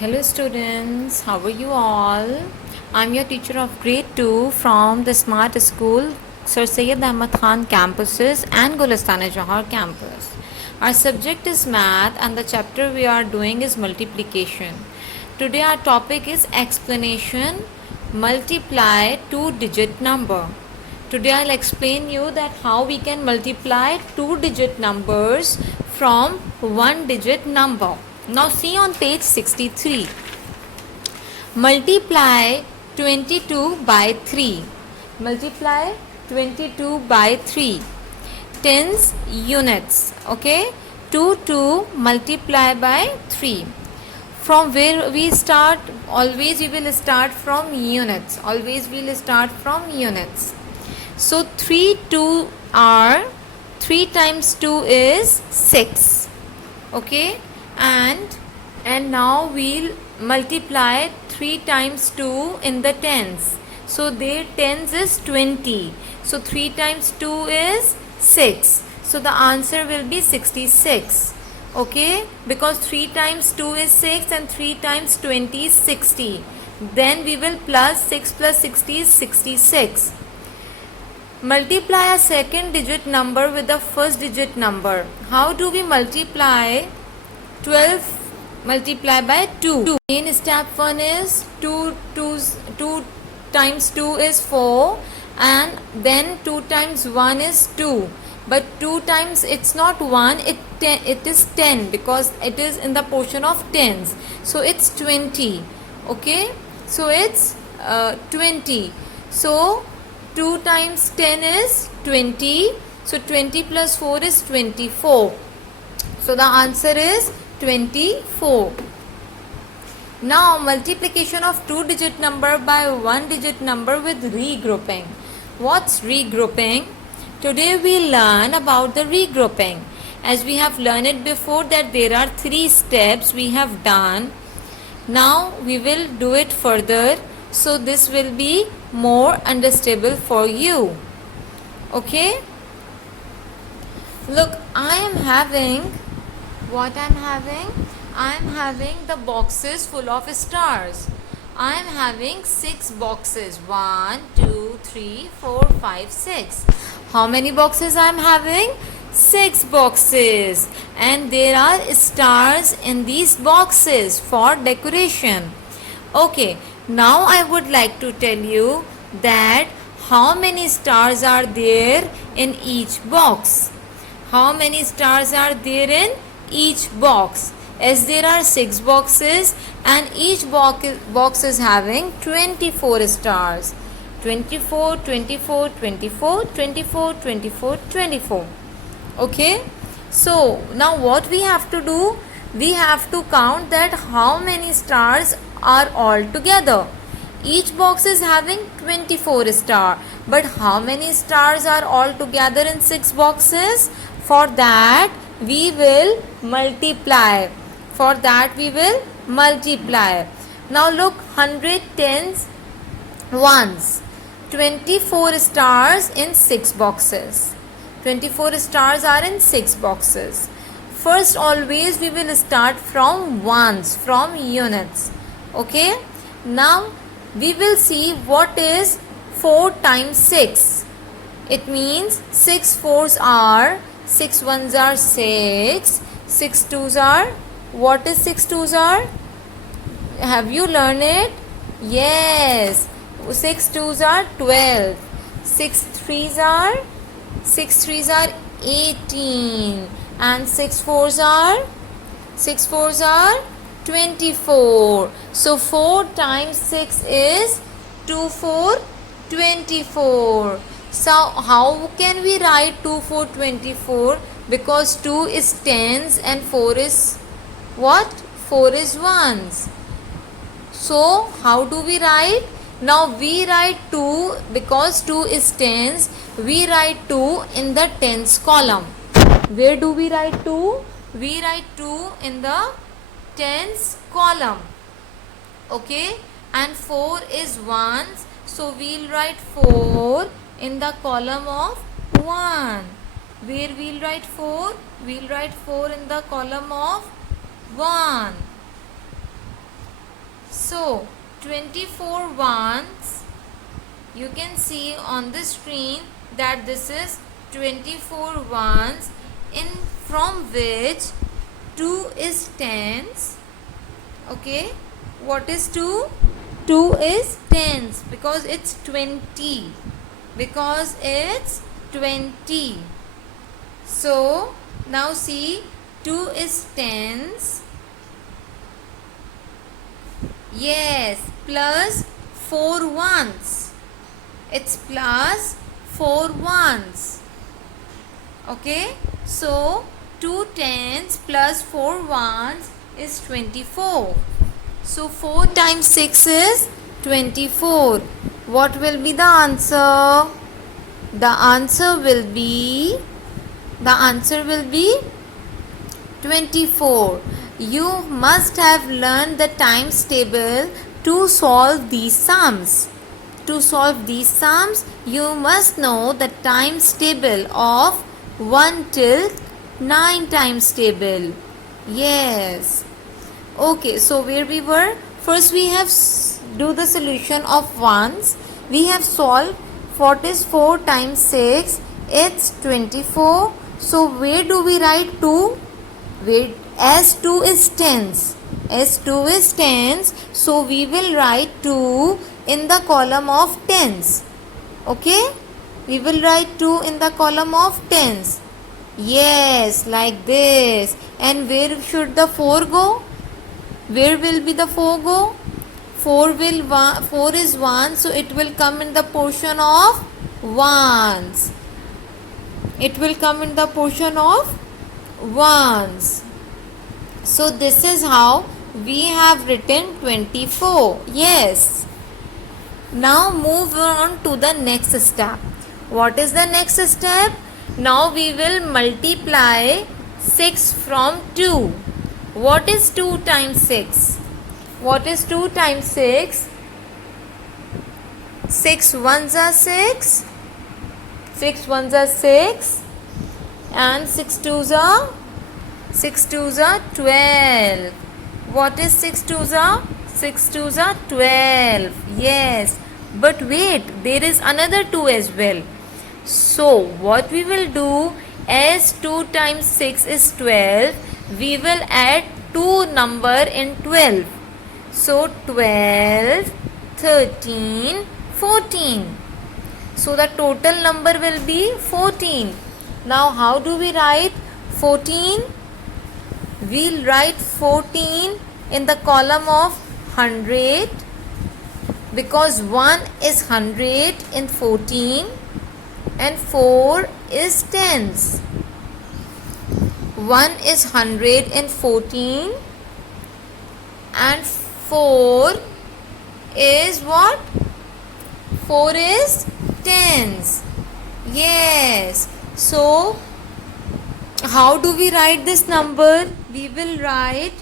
Hello students, how are you all? I'm your teacher of grade 2 from the Smart School, Sir Syed Ahmad Khan campuses and Golestana Johar campus. Our subject is math and the chapter we are doing is multiplication. Today our topic is explanation, multiply two-digit number. Today I'll explain you that how we can multiply two-digit numbers from one-digit number. Now see on page 63. Multiply 22 by 3. Multiply 22 by 3. Tens units. Okay. 2 multiply by 3. From where we start? Always we will start from units. Always we will start from units. So 2 are 3 times 2 is 6. Okay, and now we'll multiply 3 times 2 in the tens. So their tens is 20. So 3 times 2 is 6. So the answer will be 66. Okay, because 3 times 2 is 6 and 3 times 20 is 60. Then we will plus 6 plus 60 is 66. Multiply a second digit number with the first digit number. How do we multiply 12 multiply by 2? In step 1 is 2 times 2 is 4 and then 2 times 1 is 2. But 2 times it's not 1, it is 10 because it is in the portion of tens. So it's 20. Okay, so it's 20. So 2 times 10 is 20. So 20 plus 4 is 24. So the answer is 24. Now multiplication of two-digit number by one-digit number with regrouping. What's regrouping? Today we learn about the regrouping. As we have learned it before that there are 3 steps we have done. Now we will do it further. So this will be more understandable for you. Okay? Look, I am having the boxes full of stars. I am having 6 boxes. 1, 2, 3, 4, 5, 6. How many boxes I am having? 6 boxes. And there are stars in these boxes for decoration. Okay, now I would like to tell you that how many stars are there in each box. How many stars are there in each box? As there are 6 boxes and each box is having 24 stars. 24, 24, 24, 24, 24, 24. Okay. So now what we have to do? We have to count that how many stars are all together. Each box is having 24 stars. But how many stars are all together in 6 boxes? For that we will multiply. Now look, 100 tens ones. 24 stars in 6 boxes. 24 stars are in 6 boxes. First always we will start from ones, from units. Okay. Now we will see what is 4 times 6. It means 6 fours are, 6 ones are 6, 6 twos are, what is 6 twos are? Have you learned it? Yes. 6 twos are 12. 6 threes are 18. And 6 fours are 24. So 4 times 6 is 2 4 24. So how can we write 2 4 24? Because 2 is tens and 4 is what? 4 is ones. So how do we write? Now we write 2 because 2 is tens. We write 2 in the tens column. Where do we write 2? We write 2 in the tens column. Okay, and 4 is ones. So we'll write 4 in the column of 1. Where we'll write 4? We'll write 4 in the column of 1. So 24 ones, you can see on the screen that this is 24 ones, in from which 2 is tens. Okay, what is 2? 2 is tens because it's 20. Because it's 20. So now see, 2 is tens. Yes, plus 4 ones. It's plus 4 ones. Okay, so 2 tens plus 4 ones is 24. So 4 times 6 is 24. What will be the answer? The answer will be 24. You must have learned the times table to solve these sums. To solve these sums, you must know the times table of 1 till 9 times table. Yes. Okay, so where we were? First we have do the solution of ones. We have solved what is 4 times 6. It's 24. So where do we write 2? Where as 2 is tens. As 2 is tens. So we will write 2 in the column of tens. Okay? We will write 2 in the column of tens. Yes, like this. And where should the 4 go? Where will be the 4 go? 4 is 1, so it will come in the portion of ones. It will come in the portion of ones. So this is how we have written 24. Yes. Now move on to the next step. What is the next step? Now we will multiply 6 from 2. What is 2 times 6? What is 2 times 6? 6 ones are 6. 6 ones are 6. And 6 twos are 12. What is 6 twos are? 6 twos are 12. Yes. But wait, there is another 2 as well. So what we will do, as 2 times 6 is 12, we will add 2 number in 12. So 12, 13, 14. So the total number will be 14. Now how do we write 14? We'll write 14 in the column of 100 because 1 is 100 in 14 and 4 is tens. 1 is 100 in 14 and 4 is what? 4 is tens. Yes. So how do we write this number? We will write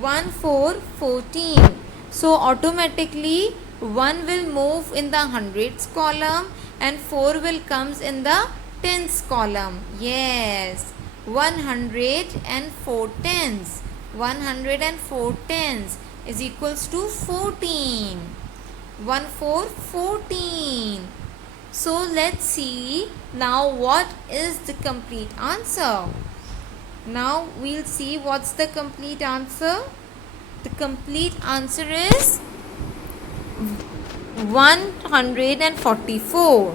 1, 4, 14. So automatically 1 will move in the hundreds column and 4 will comes in the tens column. Yes. 104 tens. 104 tens is equals to 14. 14. So let's see now what is the complete answer. Now we'll see what's the complete answer. The complete answer is 144.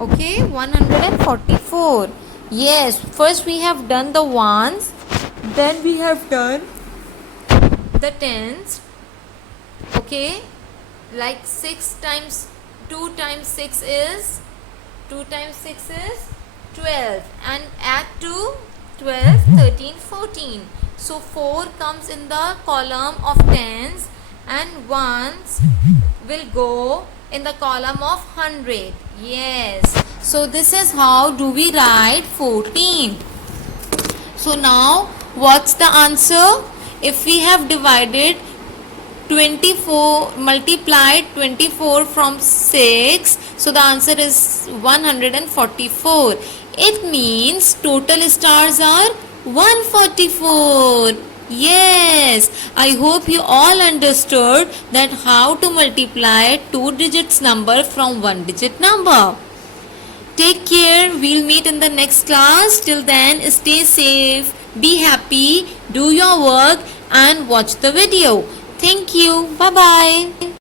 Okay, 144. Yes, first we have done the ones, then we have done the tens. Okay, like 6 times 2 times 6 is 12, and add to 12, 13, 14. So 4 comes in the column of tens and ones will go in the column of 100. Yes. So this is how do we write 14. So now what's the answer? If we have divided 24, multiplied 24 from 6, so the answer is 144. It means total stars are 144. Yes, I hope you all understood that how to multiply two digits number from one digit number. Take care. We'll meet in the next class. Till then, stay safe, be happy, do your work and watch the video. Thank you. Bye bye.